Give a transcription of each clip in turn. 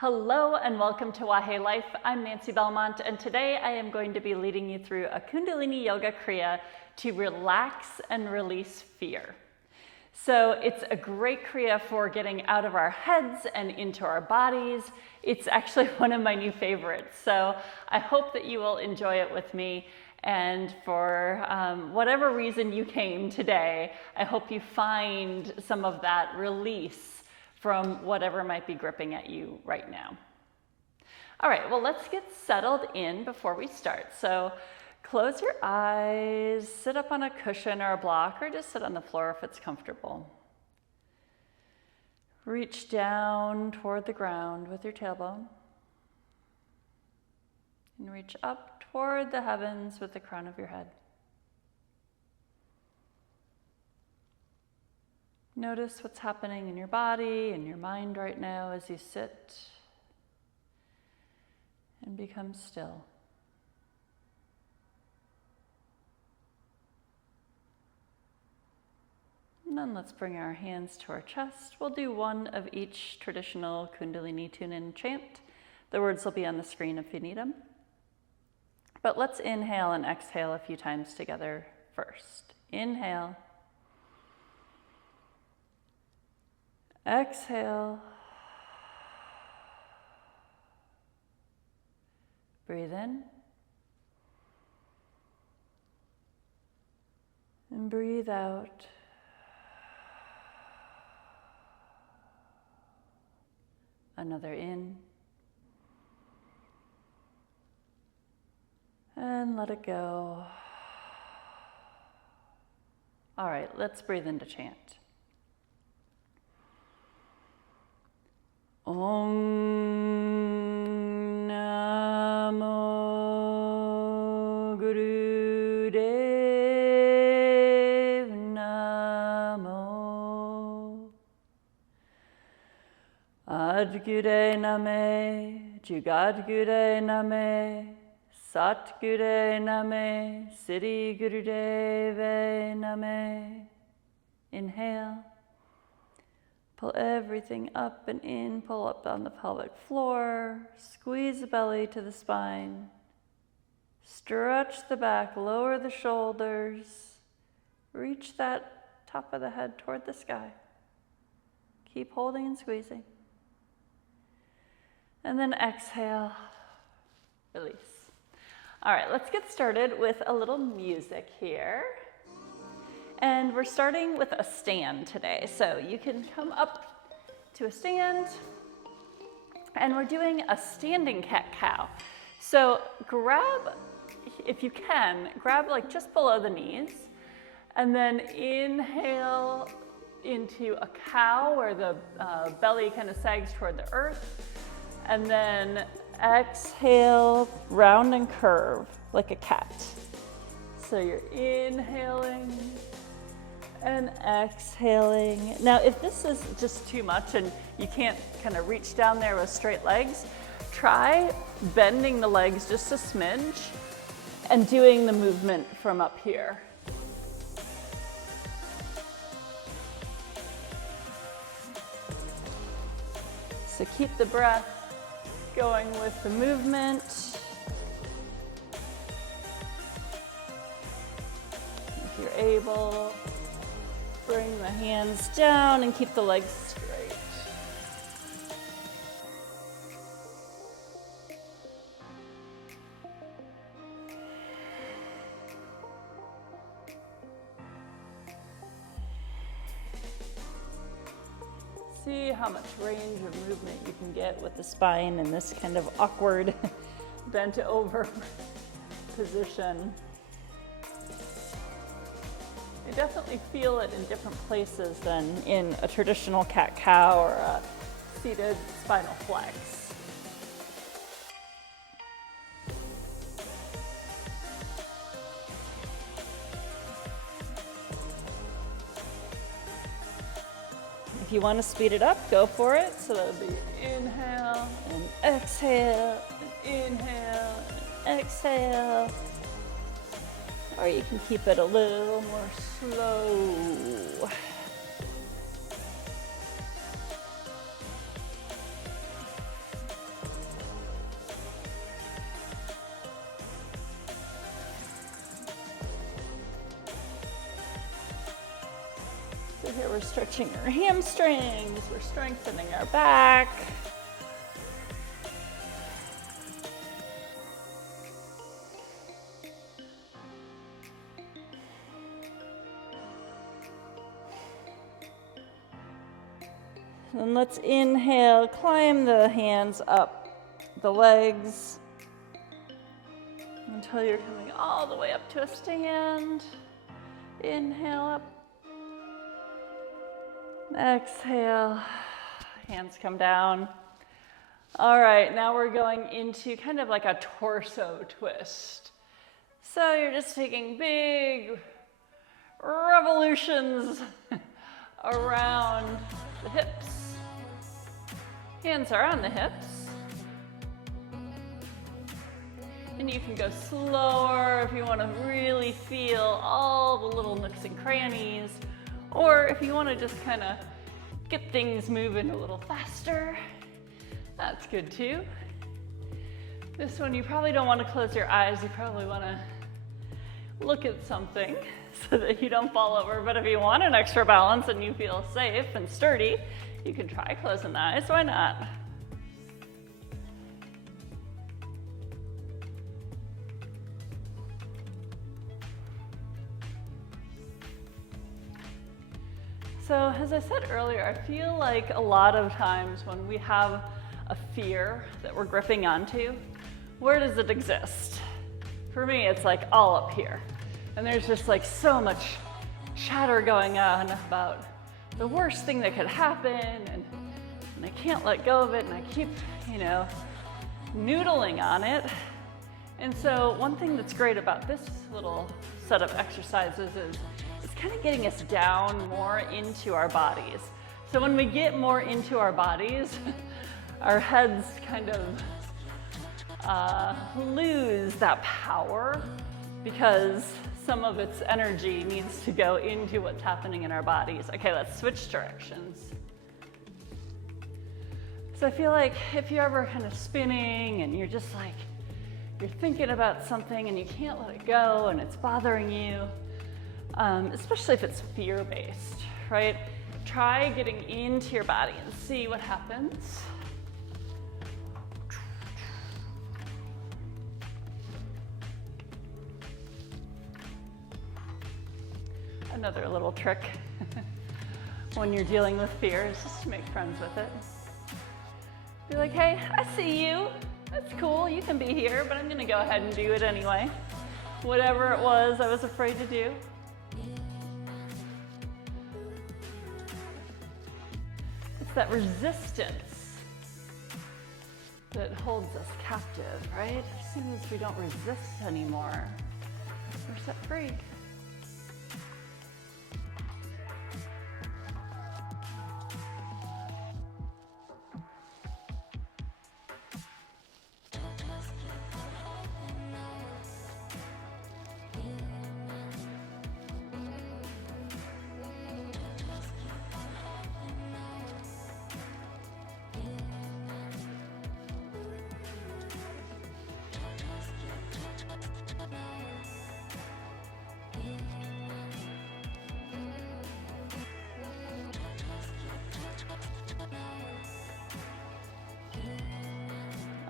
Hello and welcome to Wahe Life. I'm Nancy Belmont, and today I am going to be leading you through a Kundalini Yoga Kriya to relax and release fear. So it's a great Kriya for getting out of our heads and into our bodies. It's actually one of my new favorites. So I hope that you will enjoy it with me. And for whatever reason you came today, I hope you find some of that release from whatever might be gripping at you right now. All right, well, let's get settled in before we start. So close your eyes, sit up on a cushion or a block, or just sit on the floor if it's comfortable. Reach down toward the ground with your tailbone. And reach up toward the heavens with the crown of your head. Notice what's happening in your body and your mind right now as you sit and become still. And then let's bring our hands to our chest. We'll do one of each traditional Kundalini tune-in chant. The words will be on the screen if you need them. But let's inhale and exhale a few times together first. Inhale. Exhale. Breathe in. And breathe out. Another in. And let it go. All right, let's breathe into chant. Om Namo Guru Dev Namo Adgure Name Jugadgure Name Satgure Name Siddhi Gurudeve Name. Inhale. Pull everything up and in, pull up on the pelvic floor, squeeze the belly to the spine, stretch the back, lower the shoulders, reach that top of the head toward the sky. Keep holding and squeezing. And then exhale, release. All right, let's get started with a little music here. And we're starting with a stand today. So you can come up to a stand, and we're doing a standing cat-cow. So grab, if you can, grab like just below the knees, and then inhale into a cow where the belly kind of sags toward the earth, and then exhale, round and curve like a cat. So you're inhaling and exhaling. Now, if this is just too much and you can't kind of reach down there with straight legs, try bending the legs just a smidge and doing the movement from up here. So keep the breath going with the movement. If you're able, bring the hands down and keep the legs straight. See how much range of movement you can get with the spine in this kind of awkward bent over position. You definitely feel it in different places than in a traditional cat-cow or a seated spinal flex. If you want to speed it up, go for it. So that'll be inhale and exhale, and inhale and exhale. Or you can keep it a little more slow. here we're stretching our hamstrings, we're strengthening our back. And let's inhale, climb the hands up the legs until you're coming all the way up to a stand. Inhale up. Exhale, hands come down. All right, now we're going into kind of like a torso twist. So you're just taking big revolutions around the hips. Hands are on the hips. And you can go slower if you want to really feel all the little nooks and crannies, or if you want to just kind of get things moving a little faster, that's good too. This one, you probably don't want to close your eyes. You probably want to look at something so that you don't fall over. But if you want an extra balance and you feel safe and sturdy, you can try closing the eyes. Why not? So as I said earlier, I feel like a lot of times when we have a fear that we're gripping onto, where does it exist? For me, it's like all up here. And there's just like so much chatter going on about the worst thing that could happen, and I can't let go of it, and I keep, noodling on it. And so one thing that's great about this little set of exercises is it's kind of getting us down more into our bodies. So when we get more into our bodies, our heads kind of lose that power because some of its energy needs to go into what's happening in our bodies. Okay, let's switch directions. So I feel like if you're ever kind of spinning and you're just like, you're thinking about something and you can't let it go and it's bothering you, especially if it's fear-based, right? Try getting into your body and see what happens. Another little trick when you're dealing with fear is just to make friends with it. Be like, hey, I see you. That's cool, you can be here, but I'm gonna go ahead and do it anyway. Whatever it was I was afraid to do. It's that resistance that holds us captive, right? As soon as we don't resist anymore, we're set free.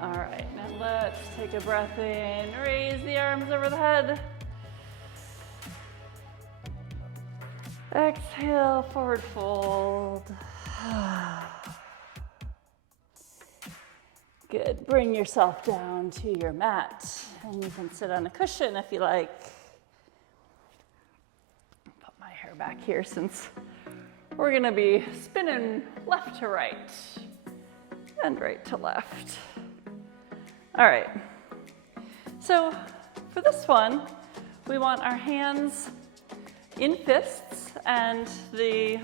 All right, now let's take a breath in, raise the arms over the head. Exhale, forward fold. Good, bring yourself down to your mat, and you can sit on a cushion if you like. Put my hair back here since we're gonna be spinning left to right and right to left. All right, so for this one, we want our hands in fists, and the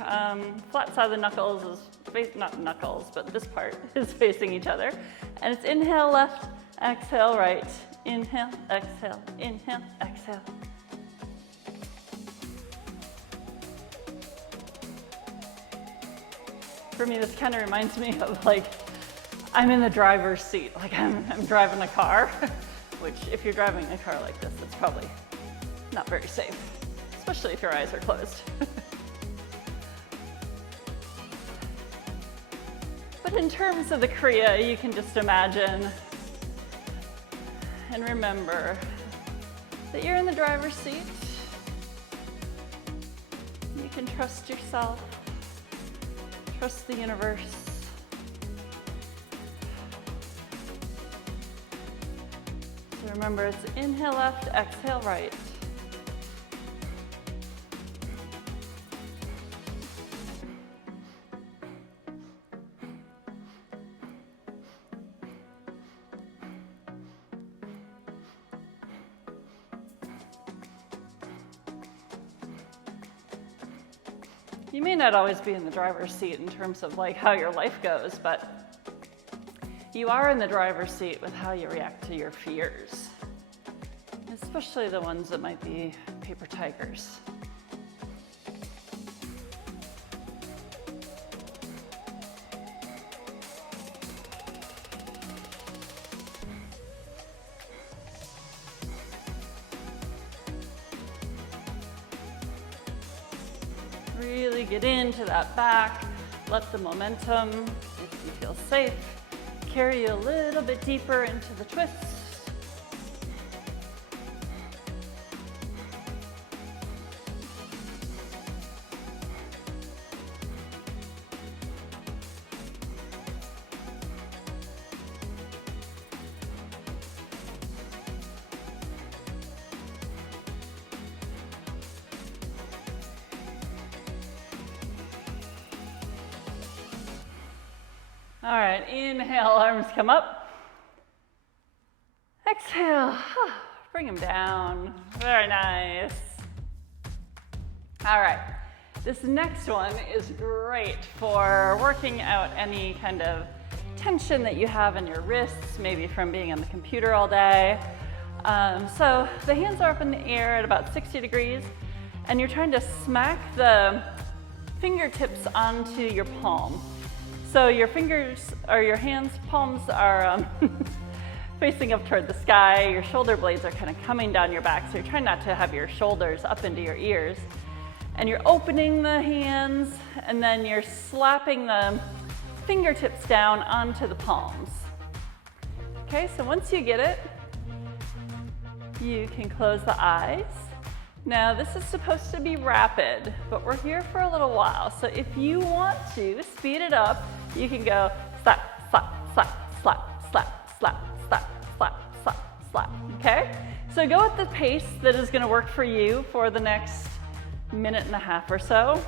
flat side of the knuckles is, not knuckles, but this part is facing each other. And it's inhale left, exhale right, inhale, exhale, exhale. For me, this kind of reminds me of like, I'm in the driver's seat, like I'm driving a car, which if you're driving a car like this, it's probably not very safe, especially if your eyes are closed. in terms of the Kriya, you can just imagine and remember that you're in the driver's seat. You can trust yourself, trust the universe. So remember, it's inhale left, exhale right. You may not always be in the driver's seat in terms of like how your life goes, but you are in the driver's seat with how you react to your fears, especially the ones that might be paper tigers. Really get into that back. Let the momentum, if you feel safe, carry you a little bit deeper into the twists. All right, inhale, arms come up. Exhale, bring them down. Very nice. All right, this next one is great for working out any kind of tension that you have in your wrists, maybe from being on the computer all day. So the hands are up in the air at about 60 degrees, and you're trying to smack the fingertips onto your palm. So your fingers, or your hands, palms are facing up toward the sky. Your shoulder blades are kind of coming down your back. So you're trying not to have your shoulders up into your ears. And you're opening the hands, and then you're slapping the fingertips down onto the palms. Okay, so once you get it, you can close the eyes. Now this is supposed to be rapid, but we're here for a little while. So if you want to speed it up, you can go slap, slap, slap, slap, slap, slap, slap, slap, slap, slap, okay? So go at the pace that is gonna work for you for the next minute and a half or so.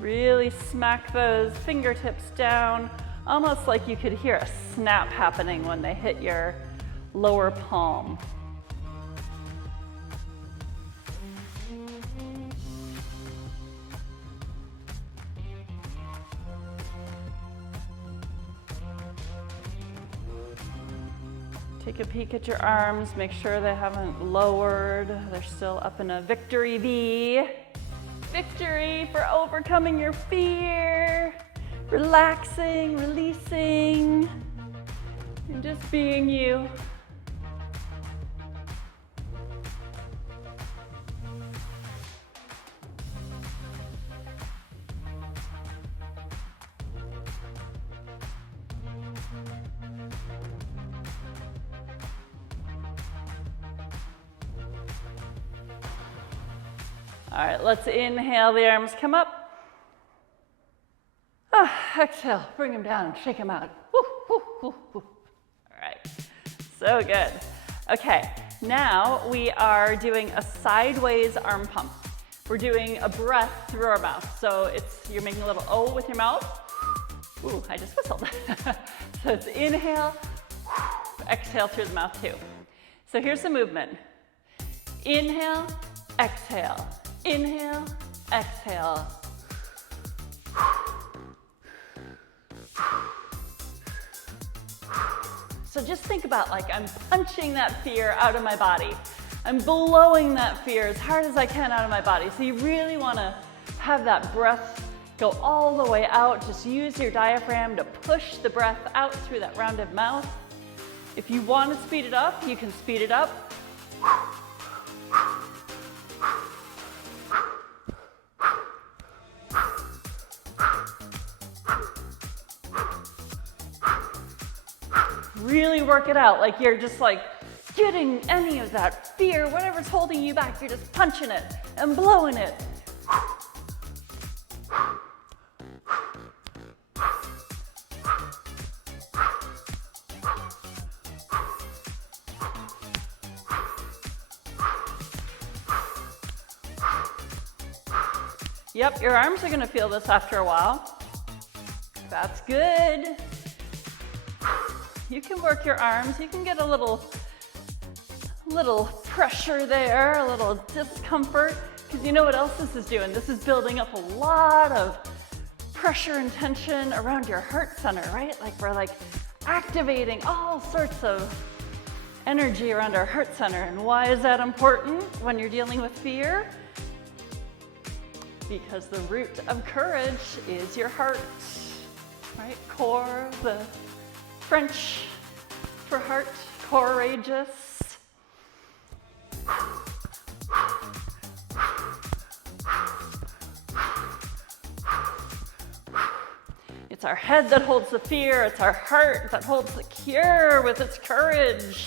Really smack those fingertips down, almost like you could hear a snap happening when they hit your lower palm. Take a peek at your arms, make sure they haven't lowered. They're still up in a victory V. Victory for overcoming your fear, relaxing, releasing, and just being you. All right, let's inhale, the arms come up. Exhale, bring them down, shake them out. Woo, woo, woo, woo. All right, so good. Okay, now we are doing a sideways arm pump. We're doing a breath through our mouth. So you're making a little O with your mouth. Ooh, I just whistled. So it's inhale, exhale through the mouth too. So here's the movement. Inhale, exhale. Inhale, exhale. So just think about like I'm punching that fear out of my body. I'm blowing that fear as hard as I can out of my body. So you really want to have that breath go all the way out. Just use your diaphragm to push the breath out through that rounded mouth. If you want to speed it up, you can speed it up. Really work it out, like you're just like getting any of that fear, whatever's holding you back, you're just punching it and blowing it. Yep, your arms are going to feel this after a while. That's good. You can work your arms. You can get a little pressure there, a little discomfort, because you know what else this is doing? This is building up a lot of pressure and tension around your heart center, right? Like we're like activating all sorts of energy around our heart center. And why is that important when you're dealing with fear? Because the root of courage is your heart, right? Core, the French for heart, courageous. It's our head that holds the fear. It's our heart that holds the cure with its courage.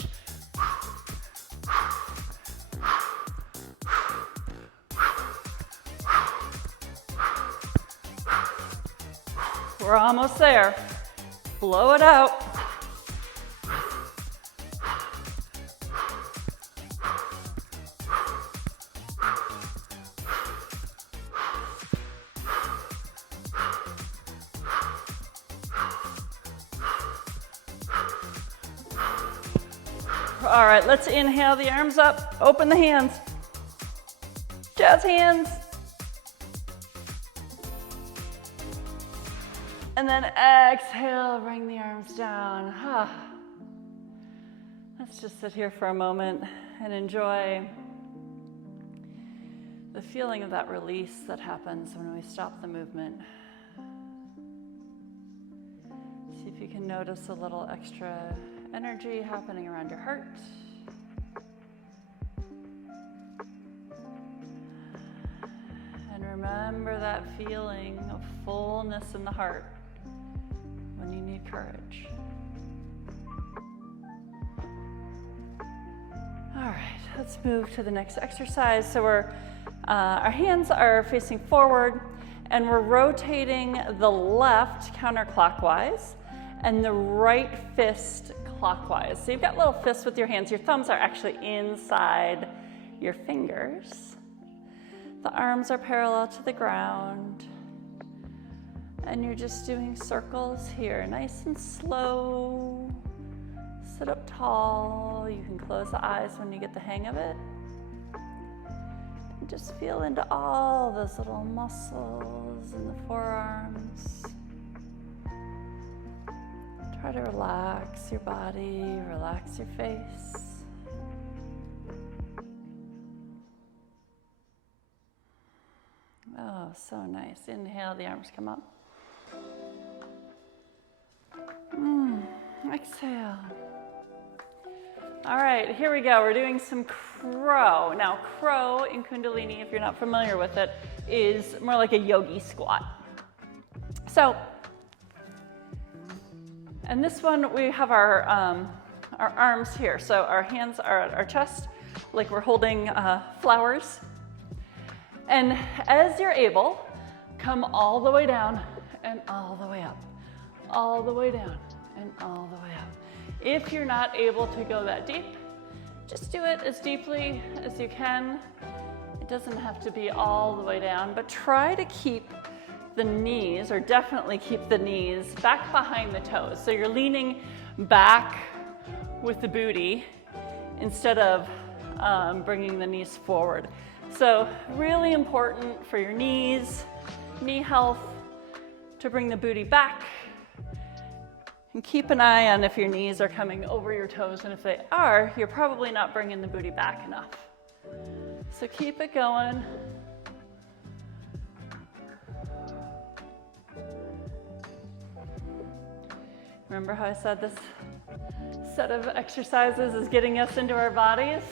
We're almost there. Blow it out. All right, let's inhale the arms up. Open the hands. Jazz hands. And then exhale, bring the arms down. Let's just sit here for a moment and enjoy the feeling of that release that happens when we stop the movement. See if you can notice a little extra energy happening around your heart. And remember that feeling of fullness in the heart when you need courage. All right, let's move to the next exercise. So our hands are facing forward and we're rotating the left counterclockwise and the right fist clockwise. So you've got little fists with your hands. Your thumbs are actually inside your fingers. The arms are parallel to the ground. And you're just doing circles here, nice and slow. Sit up tall. You can close the eyes when you get the hang of it. And just feel into all those little muscles in the forearms. Try to relax your body, relax your face. Oh, so nice. Inhale, the arms come up. Exhale. All right, here we go. We're doing some crow. Now, crow in Kundalini, if you're not familiar with it, is more like a yogi squat. So, and this one, we have our arms here. So our hands are at our chest, like we're holding flowers. And as you're able, come all the way down and all the way up. All the way down and all the way up. If you're not able to go that deep, just do it as deeply as you can. It doesn't have to be all the way down, but try to keep the knees, or definitely keep the knees back behind the toes. So you're leaning back with the booty instead of bringing the knees forward. So really important for your knees, knee health, to bring the booty back. And keep an eye on if your knees are coming over your toes, and if they are, you're probably not bringing the booty back enough. So keep it going. Remember how I said this set of exercises is getting us into our bodies.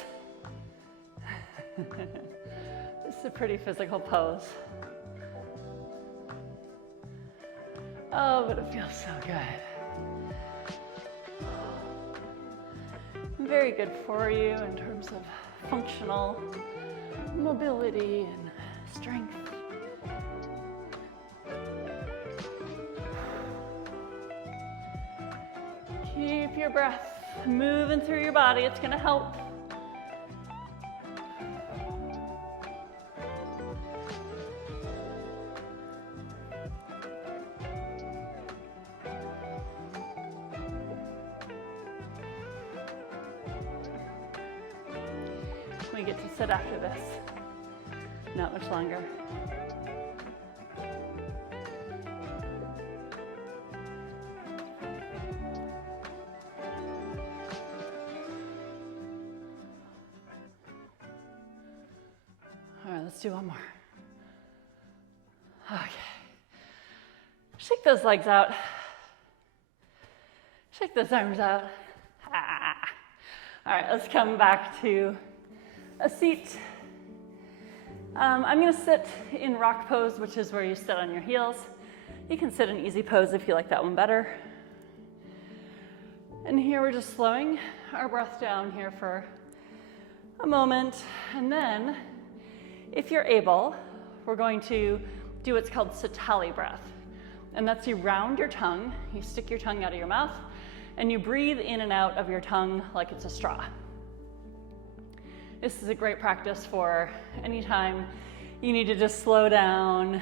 This is a pretty physical pose. Oh, but it feels so good. Very good for you in terms of functional mobility and strength. Keep your breath moving through your body. It's going to help. We get to sit after this. Not much longer. All right, let's do one more. Okay. Shake those legs out. Shake those arms out. Ah. All right, let's come back to a seat. I'm going to sit in rock pose, which is where you sit on your heels. You can sit in easy pose if you like that one better. And here we're just slowing our breath down here for a moment. And then, if you're able, we're going to do what's called Sitali breath. And that's you round your tongue, you stick your tongue out of your mouth, and you breathe in and out of your tongue like it's a straw. This is a great practice for anytime you need to just slow down,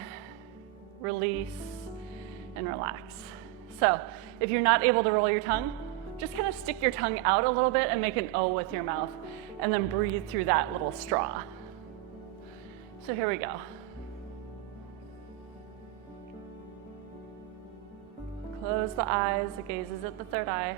release, and relax. So if you're not able to roll your tongue, just kind of stick your tongue out a little bit and make an O with your mouth, and then breathe through that little straw. So here we go. Close the eyes, the gaze is at the third eye.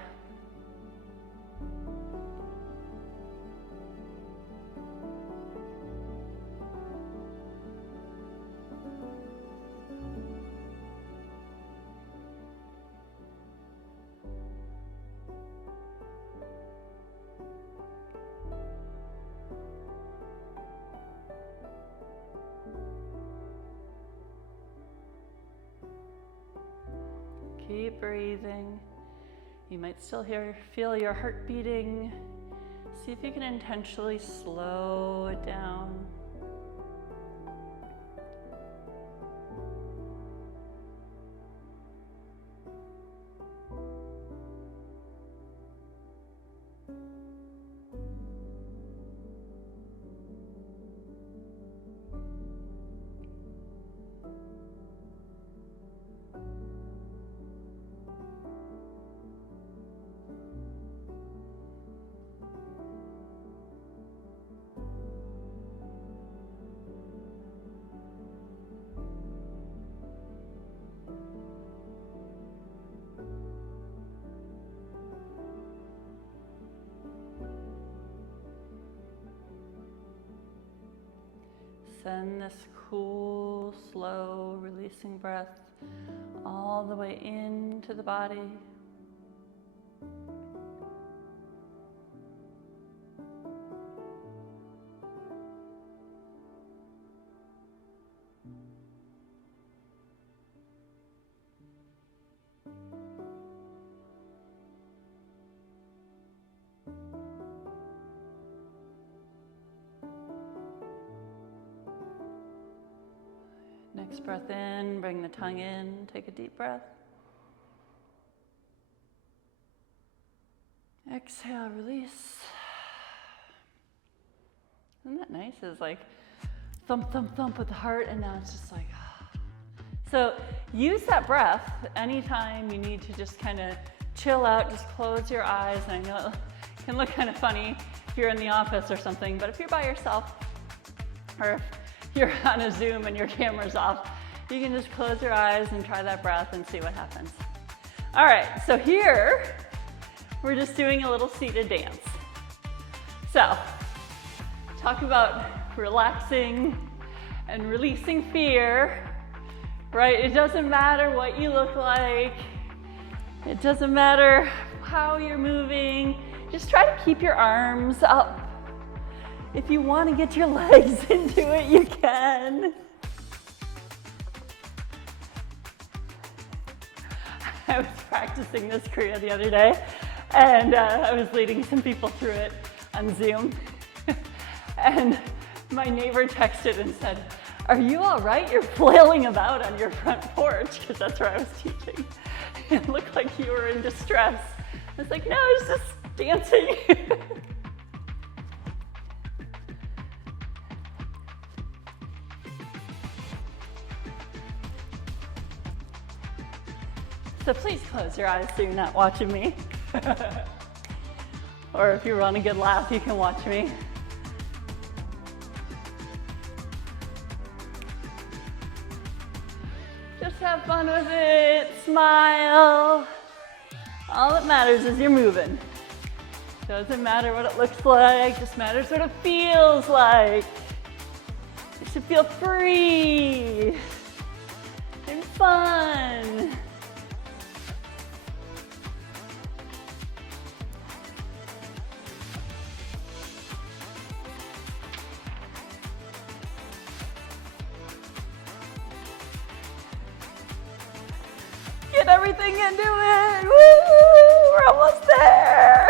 Keep breathing. You might still feel your heart beating. See if you can intentionally slow it down. Send this cool, slow, releasing breath all the way into the body. Next breath in, bring the tongue in, take a deep breath. Exhale, release. Isn't that nice? It's like thump, thump, thump with the heart, and now it's just like, So use that breath anytime you need to just kind of chill out, just close your eyes. And I know it can look kind of funny if you're in the office or something, but if you're by yourself, or if you're on a Zoom and your camera's off, you can just close your eyes and try that breath and see what happens. All right, so here, we're just doing a little seated dance. So, talk about relaxing and releasing fear, right? It doesn't matter what you look like. It doesn't matter how you're moving. Just try to keep your arms up. If you want to get your legs into it, you can. I was practicing this Kriya the other day, and I was leading some people through it on Zoom. And my neighbor texted and said, "Are you all right? You're flailing about on your front porch," because that's where I was teaching. It looked like you were in distress. I was like, "No, I was just dancing." So please close your eyes so you're not watching me. Or if you want a good laugh, you can watch me. Just have fun with it, smile. All that matters is you're moving. Doesn't matter what it looks like, just matters what it feels like. You should feel free and fun. Get everything into it. Woo! We're almost there.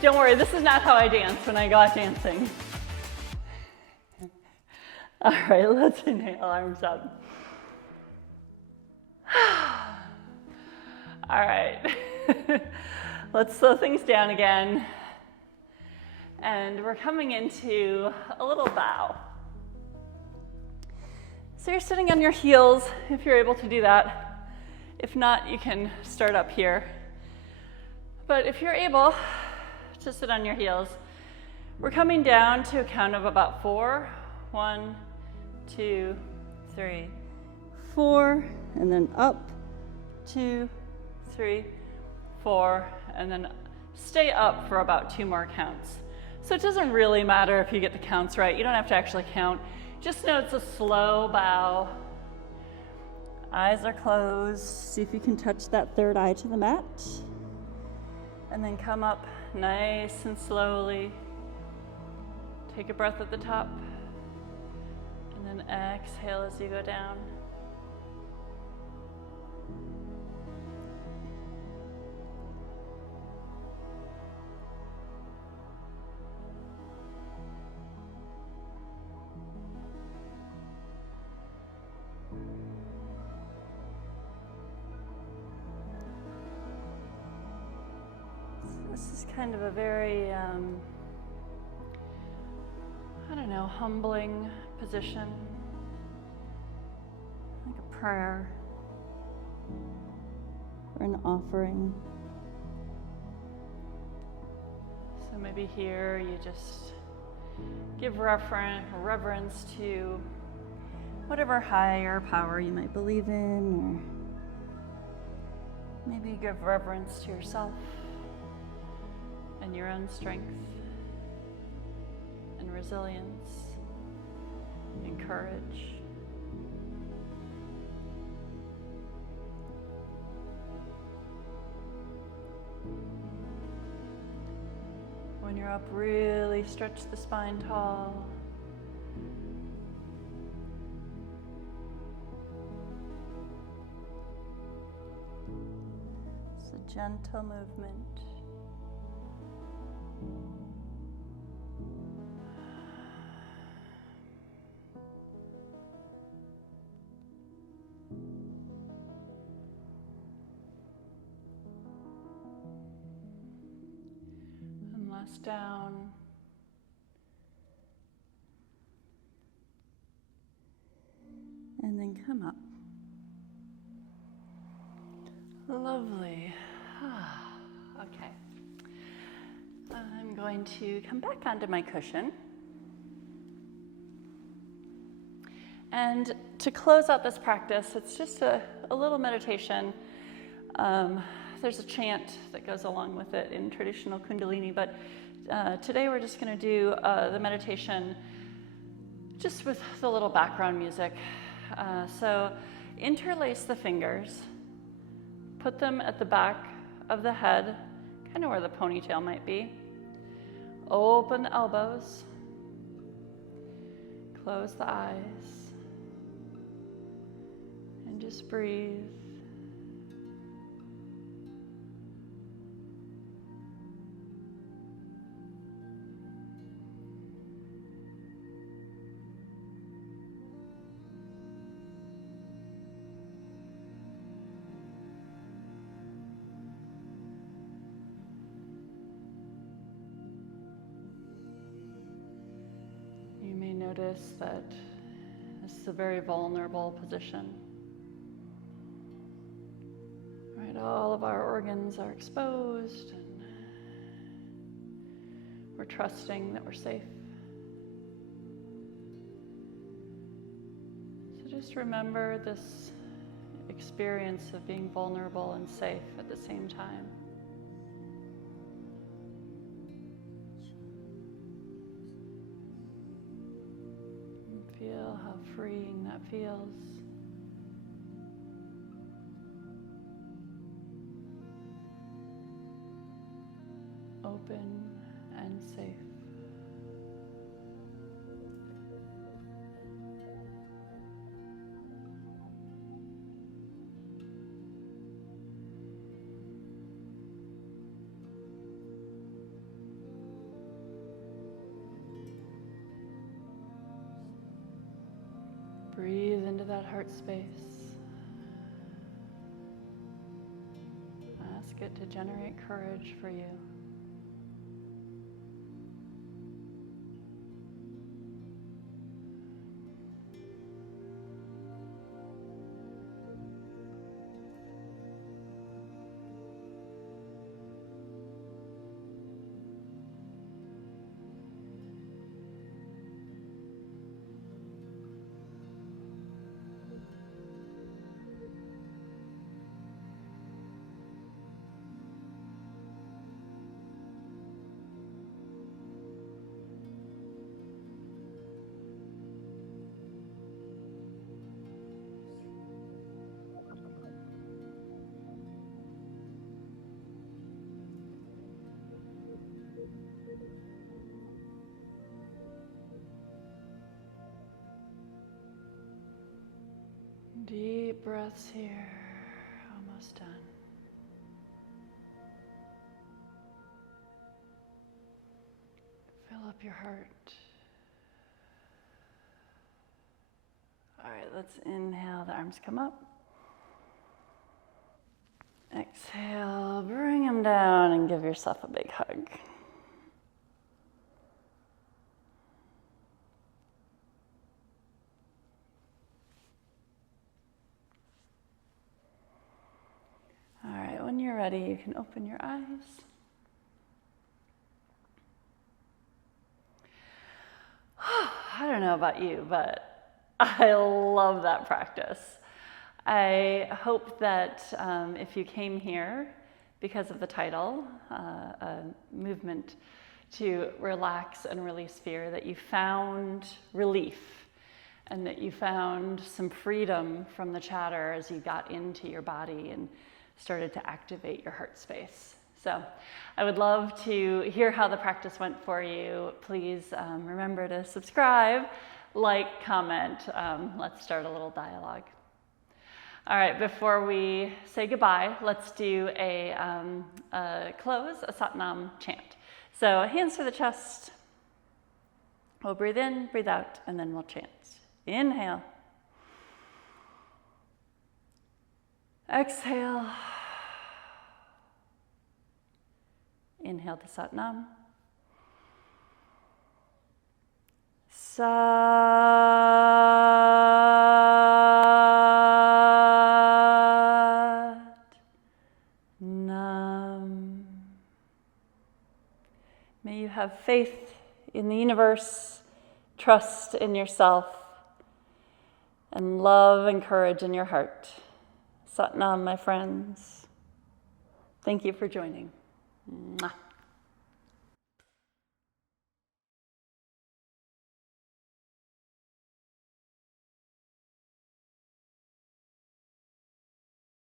Don't worry, this is not how I dance when I got dancing. All right, let's inhale, arms up. All right, let's slow things down again. And we're coming into a little bow. So you're sitting on your heels, if you're able to do that. If not, you can start up here. But if you're able to sit on your heels, we're coming down to a count of about 4. 1, 2, 3, 4, and then up, 2, 3, 4, and then stay up for about 2 more counts. So it doesn't really matter if you get the counts right. You don't have to actually count. Just know it's a slow bow. Eyes are closed. See if you can touch that third eye to the mat. And then come up nice and slowly. Take a breath at the top. And then exhale as you go down. This is kind of a very, humbling position, like a prayer or an offering. So maybe here you just give reverence to whatever higher power you might believe in, or maybe give reverence to yourself and your own strength and resilience and courage. When you're up, really stretch the spine tall. It's a gentle movement. Down. And then come up. Lovely. Okay. I'm going to come back onto my cushion. And to close out this practice, it's just a little meditation. There's a chant that goes along with it in traditional Kundalini, but today we're just going to do the meditation just with the little background music. So interlace the fingers, put them at the back of the head, kind of where the ponytail might be. Open the elbows. Close the eyes. And just breathe. Notice that this is a very vulnerable position. Right, all of our organs are exposed, and we're trusting that we're safe. So just remember this experience of being vulnerable and safe at the same time. Feel how freeing that feels. Open and safe. Breathe into that heart space. Ask it to generate courage for you. Deep breaths here, almost done. Fill up your heart. All right, let's inhale, the arms come up. Exhale, bring them down and give yourself a big hug. When you're ready, you can open your eyes. I don't know about you, but I love that practice. I hope that if you came here because of the title, a movement to relax and release fear, that you found relief and that you found some freedom from the chatter as you got into your body and started to activate your heart space. So I would love to hear how the practice went for you. Please remember to subscribe, like, comment. Let's start a little dialogue. All right, before we say goodbye, let's do a close, a Satnam chant. So hands to the chest. We'll breathe in, breathe out, and then we'll chant. Inhale. Exhale. Inhale to Satnam. Satnam. May you have faith in the universe, trust in yourself, and love and courage in your heart. Satnam, my friends. Thank you for joining. Mwah.